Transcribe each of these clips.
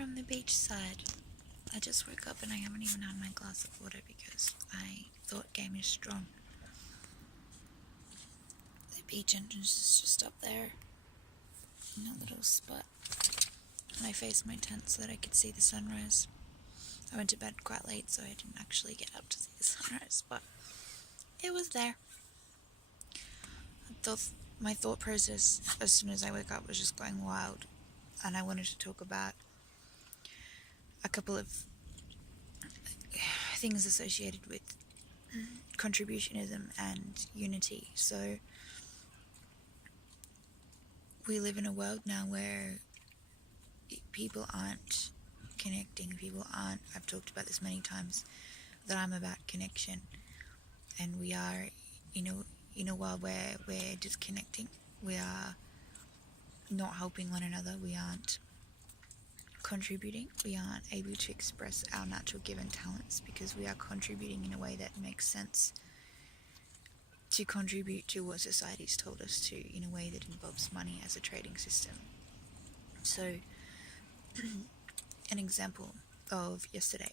from the beach side. I just woke up and I haven't even had my glass of water because I thought game is strong. The beach entrance is just up there in a little spot. And I faced my tent so that I could see the sunrise. I went to bed quite late, so I didn't actually get up to see the sunrise, but it was there. My thought process as soon as I woke up was just going wild, and I wanted to talk about a couple of things associated with contributionism and unity. So we live in a world now where people aren't connecting, I've talked about this many times, that I'm about connection, and we are in a world where we're disconnecting, we are not helping one another, we aren't contributing, we aren't able to express our natural given talents because we are contributing in a way that makes sense to contribute to what society's told us to, in a way that involves money as a trading system. So an example of yesterday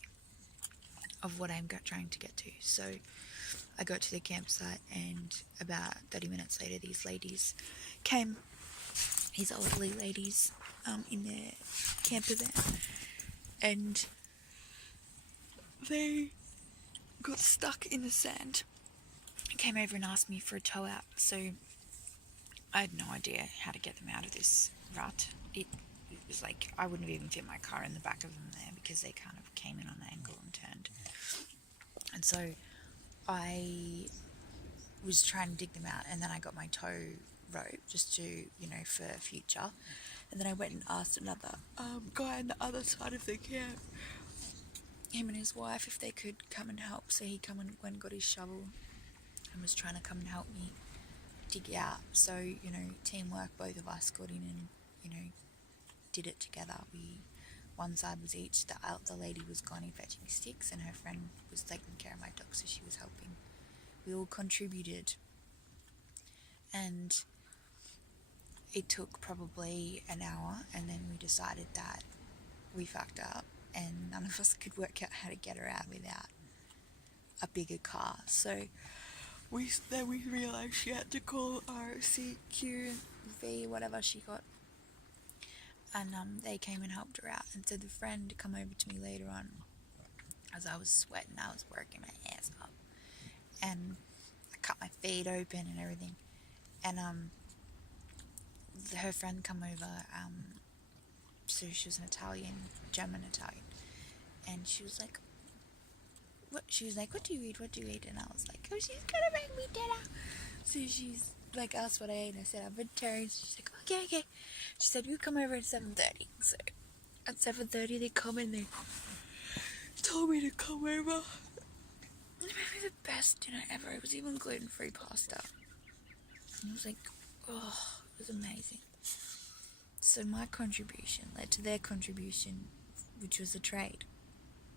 of what I'm trying to get to. So I got to the campsite, and about 30 minutes later these ladies came, these elderly ladies, in their camper van, and they got stuck in the sand, came over and asked me for a tow out. So I had no idea how to get them out of this rut. It was like I wouldn't have even fit my car in the back of them there because they kind of came in on an angle and turned. And so I was trying to dig them out, and then I got my tow rope just to, for future. And then I went and asked another guy on the other side of the camp, him and his wife, if they could come and help. So he went and got his shovel and was trying to come and help me dig out. So, teamwork, both of us got in and, did it together. One side was each. The lady was gone and fetching sticks, and her friend was taking care of my dog, so she was helping. We all contributed, and it took probably an hour, and then we decided that we fucked up and none of us could work out how to get her out without a bigger car. So then we realised she had to call RCQV, whatever she got, and they came and helped her out. And so the friend come over to me later on, as I was sweating, I was working my ass up, and I cut my feet open and everything, and her friend come over, so she was an Italian, German Italian, and she was like, what do you eat, and I was like, oh, she's gonna make me dinner. So she's like, asked what I ate, and I said, I'm vegetarian. So she's like, okay. She said, you come over at 7:30. So at 7:30 they come and they told me to come over. It made me the best dinner ever. It was even gluten-free pasta. And it was like, oh, it was amazing. So my contribution led to their contribution, which was a trade.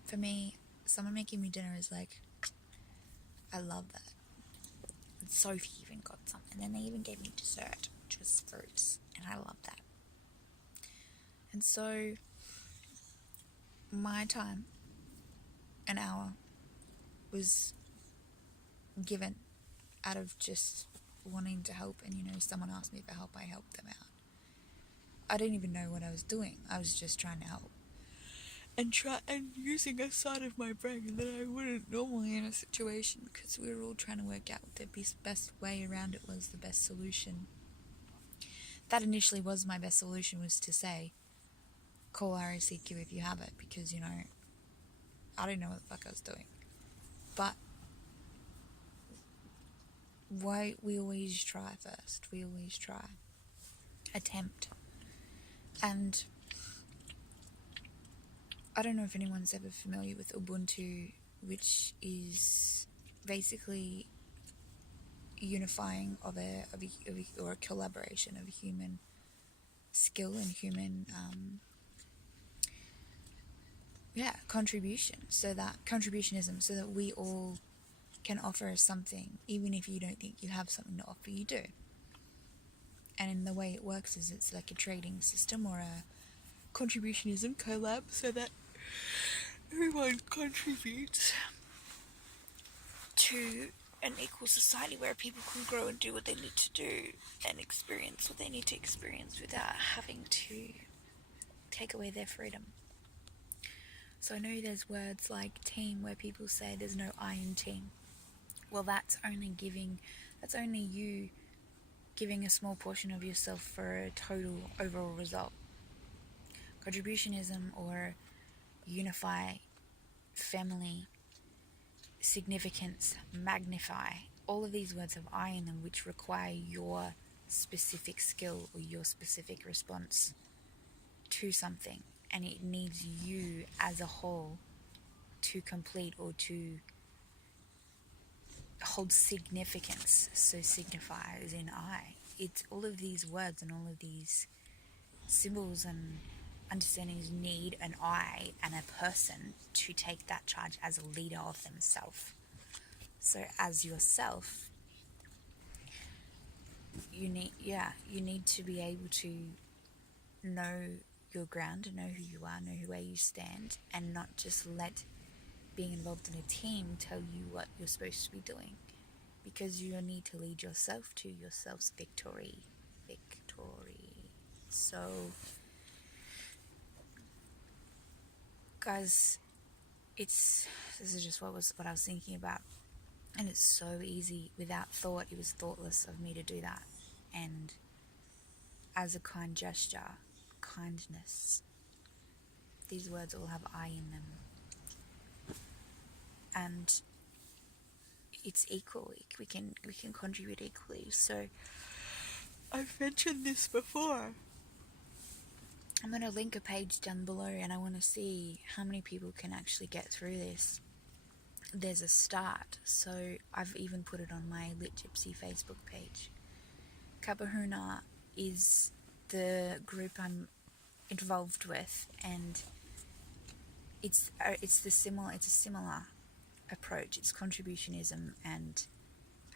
For me, someone making me dinner is like, I love that. And Sophie even got some, and then they even gave me dessert, which was fruits, and I love that. And so my time, an hour, was given out of just wanting to help, and someone asked me for help, I helped them out. I didn't even know what I was doing. I was just trying to help. And using a side of my brain that I wouldn't normally in a situation, because we were all trying to work out what the best way around it was, the best solution. That initially was my best solution, was to say, call RACQ if you have it, because, I didn't know what the fuck I was doing. But we always try first. We always try. Attempt. And I don't know if anyone's ever familiar with Ubuntu, which is basically unifying of a collaboration of human skill and human contribution. So that contributionism, so that we all can offer something, even if you don't think you have something to offer, you do. And in the way it works is it's like a trading system or contributionism collab so that everyone contributes to an equal society where people can grow and do what they need to do and experience what they need to experience without having to take away their freedom. So I know there's words like team where people say there's no I in team. Well, that's only you giving a small portion of yourself for a total overall result. Contributionism or unify, family, significance, magnify, all of these words have I in them, which require your specific skill or your specific response to something, and it needs you as a whole to complete or to hold significance. So signify is in I. It's all of these words and all of these symbols and understandings need an I and a person to take that charge as a leader of themselves. So as yourself, you need to be able to know your ground, know who you are, know where you stand, and not just let being involved in a team tell you what you're supposed to be doing, because you need to lead yourself to yourself's victory. So guys, this is just what I was thinking about, and it's so easy without thought. It was thoughtless of me to do that, and as a kind gesture, kindness, these words all have I in them, and it's equal. We can contribute equally. So I've mentioned this before. I'm going to link a page down below, and I want to see how many people can actually get through this. There's a start, so I've even put it on my Lit Gypsy Facebook page. Kapahuna is the group I'm involved with, and it's a similar approach. It's contributionism and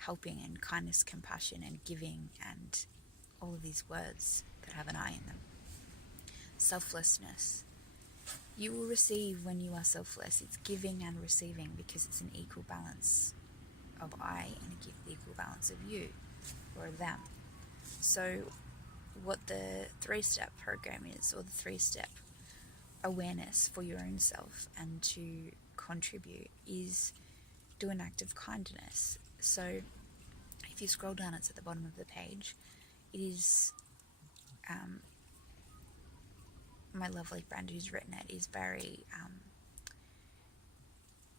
helping and kindness, compassion and giving, and all of these words that have an I in them. Selflessness. You will receive when you are selfless. It's giving and receiving, because it's an equal balance of I and an equal balance of you or them. So what the 3-step program is, or the 3-step awareness for your own self and to contribute, is do an act of kindness. So if you scroll down, it's at the bottom of the page. It is my lovely friend who's written it is very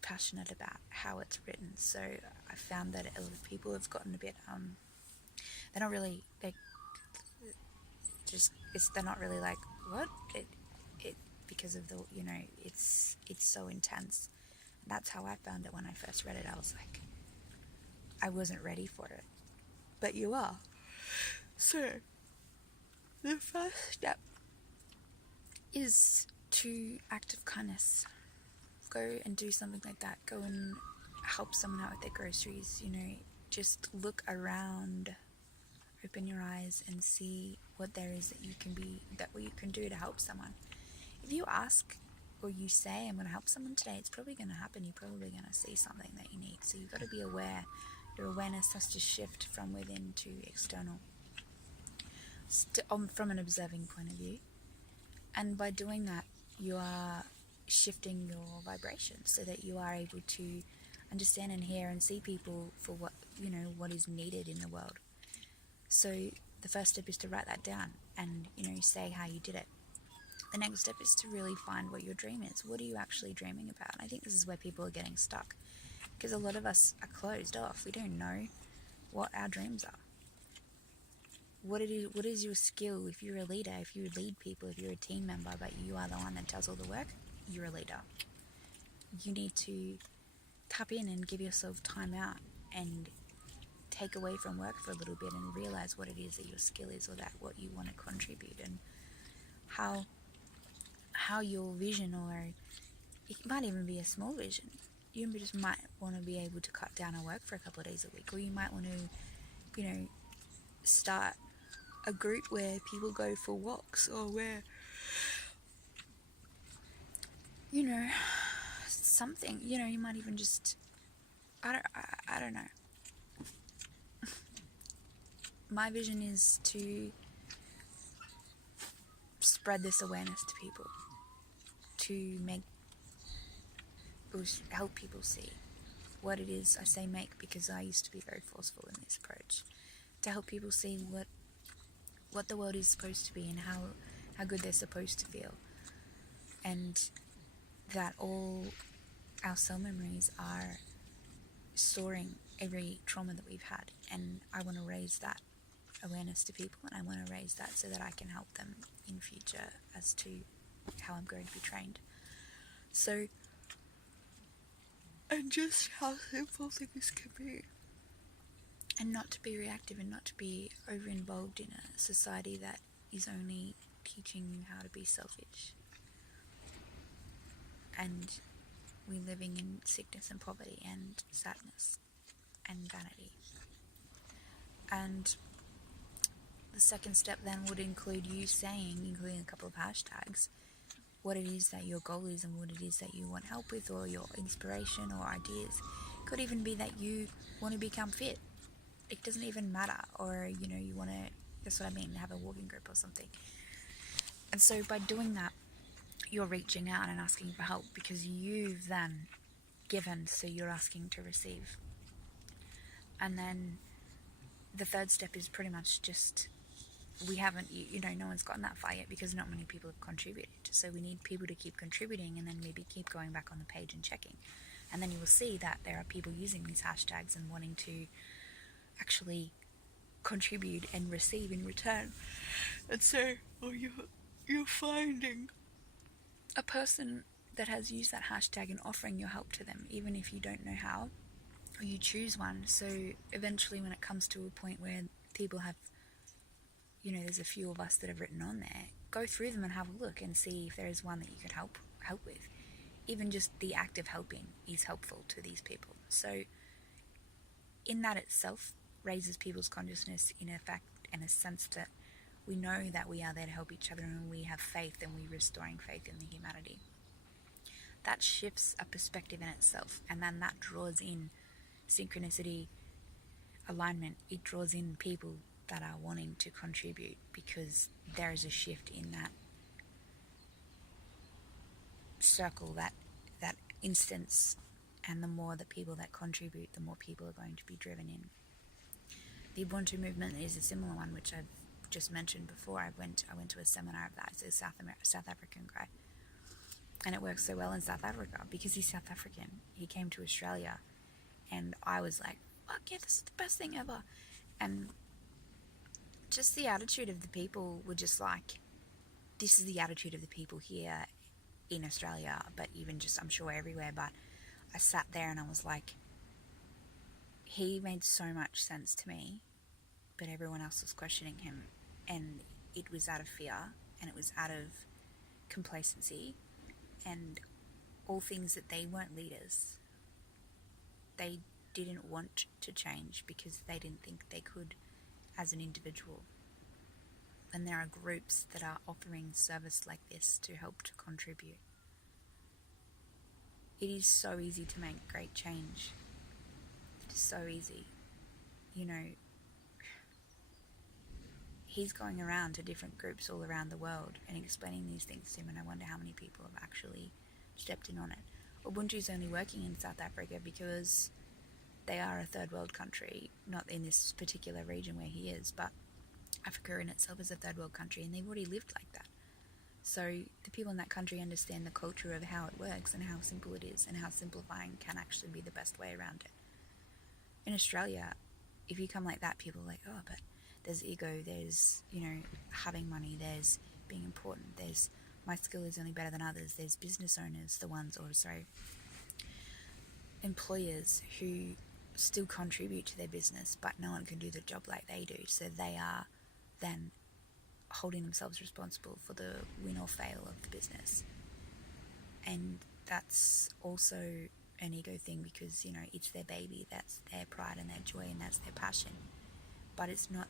passionate about how it's written. So I found that a lot of people have gotten a bit they're not really they're not really like what it because of the it's so intense. And that's how I found it when I first read it. I was like, I wasn't ready for it, but you are. So the first step is to act of kindness. Go and do something like that. Go and help someone out with their groceries. Just look around, open your eyes and see what there is what you can do to help someone. If you ask or you say, I'm going to help someone today, it's probably going to happen. You're probably going to see something that you need. So you've got to be aware. Your awareness has to shift from within to external, from an observing point of view. And by doing that, you are shifting your vibration so that you are able to understand and hear and see people for what is needed in the world. So the first step is to write that down and say how you did it. The next step is to really find what your dream is. What are you actually dreaming about? And I think this is where people are getting stuck, because a lot of us are closed off. We don't know what our dreams are. What is your skill? If you're a leader, if you lead people, if you're a team member, but you are the one that does all the work, you're a leader. You need to tap in and give yourself time out and take away from work for a little bit and realize what it is that your skill is, or that what you want to contribute, and how your vision, or it might even be a small vision. You just might want to be able to cut down on work for a couple of days a week, or you might want to, start a group where people go for walks, or where you know, something, you know, you might even just, I don't know. My vision is to spread this awareness to people, to help people see what it is. I say make because I used to be very forceful in this approach, to help people see what the world is supposed to be and how good they're supposed to feel, and that all our cell memories are storing every trauma that we've had. And I want to raise that awareness to people, and I want to raise that so that I can help them in future as to how I'm going to be trained. So, and just how simple things can be, and not to be reactive and not to be over involved in a society that is only teaching you how to be selfish. And we're living in sickness and poverty and sadness and vanity. And the second step then would include you saying, including a couple of hashtags, what it is that your goal is and what it is that you want help with, or your inspiration or ideas. It could even be that you want to become fit. It doesn't even matter. Or, you know, you want to, that's what I mean, have a walking group or something. And so by doing that, you're reaching out and asking for help because you've then given, so you're asking to receive. And then the third step is pretty much just, we haven't, you know, no one's gotten that far yet because not many people have contributed. So we need people to keep contributing and then maybe keep going back on the page and checking. And then you will see that there are people using these hashtags and wanting to actually contribute and receive in return. And so, you're finding a person that has used that hashtag and offering your help to them, even if you don't know how, or you choose one. So eventually when it comes to a point where people have, you know, there's a few of us that have written on there, go through them and have a look and see if there is one that you could help with. Even just the act of helping is helpful to these people. So in that itself raises people's consciousness in effect, in a sense that we know that we are there to help each other and we have faith and we're restoring faith in the humanity. That shifts a perspective in itself, and then that draws in synchronicity, alignment. It draws in people that are wanting to contribute because there is a shift in that circle, that instance, and the more the people that contribute, the more people are going to be driven in. The Ubuntu movement is a similar one, which I've just mentioned before. I went to a seminar of that. It's a South African guy, and it works so well in South Africa because he's South African. He came to Australia, and I was like, fuck yeah, this is the best thing ever. And just the attitude of the people were just like, this is the attitude of the people here in Australia, but even just, I'm sure, everywhere. But I sat there and I was like, he made so much sense to me, but everyone else was questioning him, and it was out of fear, and it was out of complacency, and all things that they weren't leaders. They didn't want to change because they didn't think they could as an individual. And there are groups that are offering service like this to help to contribute. It is so easy to make great change. It is so easy. You know, he's going around to different groups all around the world and explaining these things to him, and I wonder how many people have actually stepped in on it. Ubuntu's only working in South Africa because they are a third world country, not in this particular region where he is, but Africa in itself is a third world country, and they've already lived like that. So the people in that country understand the culture of how it works and how simple it is and how simplifying can actually be the best way around it. In Australia, if you come like that, people are like, oh, but there's ego, there's, you know, having money, there's being important, there's my skill is only better than others, there's business owners, employers who still contribute to their business, but no one can do the job like they do, so they are then holding themselves responsible for the win or fail of the business. And that's also an ego thing because, you know, it's their baby, that's their pride and their joy and that's their passion. But it's not,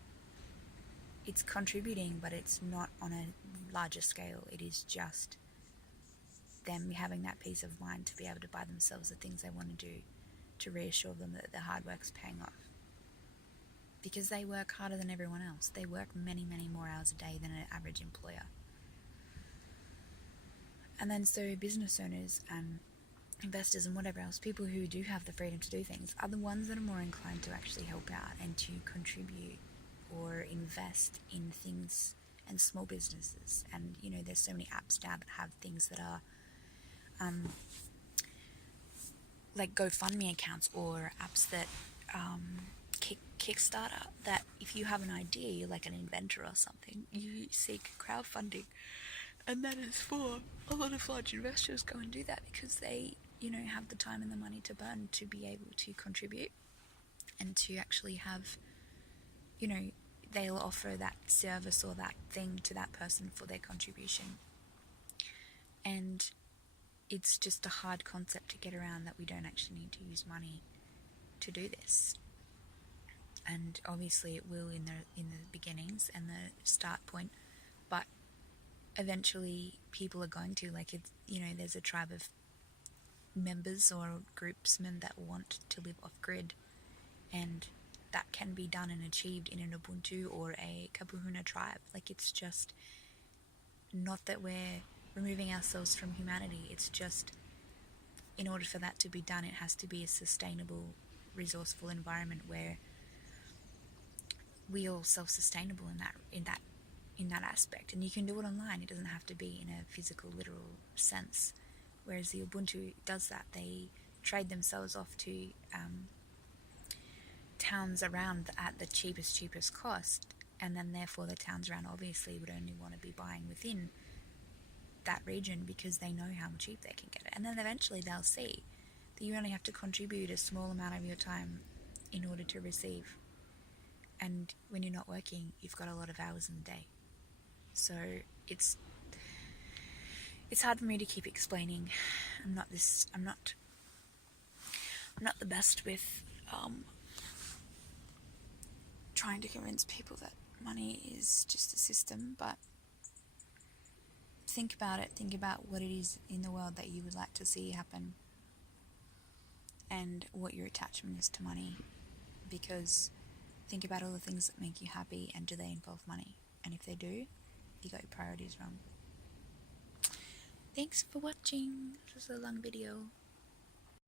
it's contributing, but it's not on a larger scale. It is just them having that peace of mind to be able to buy themselves the things they want to do, to reassure them that their hard work's paying off. Because they work harder than everyone else. They work many, many more hours a day than an average employer. And then so business owners and investors and whatever else, people who do have the freedom to do things, are the ones that are more inclined to actually help out and to contribute or invest in things and small businesses. And you know, there's so many apps now that have things that are like GoFundMe accounts, or apps that Kickstarter, that if you have an idea, you're like an inventor or something, you seek crowdfunding. And that is for a lot of large investors go and do that because they, you know, have the time and the money to burn to be able to contribute and to actually have, you know, they'll offer that service or that thing to that person for their contribution. And it's just a hard concept to get around, that we don't actually need to use money to do this. And obviously it will in the beginnings and the start point, but eventually people are going to, like, it's, you know, there's a tribe of members or groupsmen that want to live off grid, and that can be done and achieved in an Ubuntu or a Kapuhuna tribe. Like, it's just not that we're removing ourselves from humanity, it's just in order for that to be done, it has to be a sustainable, resourceful environment where we are self-sustainable in that aspect. And you can do it online. It doesn't have to be in a physical, literal sense. Whereas the Ubuntu does that. They trade themselves off to towns around at the cheapest cost, and then therefore the towns around obviously would only want to be buying within that region because they know how cheap they can get it. And then eventually they'll see that you only have to contribute a small amount of your time in order to receive. And when you're not working, you've got a lot of hours in the day. So it's hard for me to keep explaining. I'm not the best with trying to convince people that money is just a system, but think about it. Think about what it is in the world that you would like to see happen and what your attachment is to money, because think about all the things that make you happy, and do they involve money? And if they do, you got your priorities wrong. Thanks for watching. This was a long video.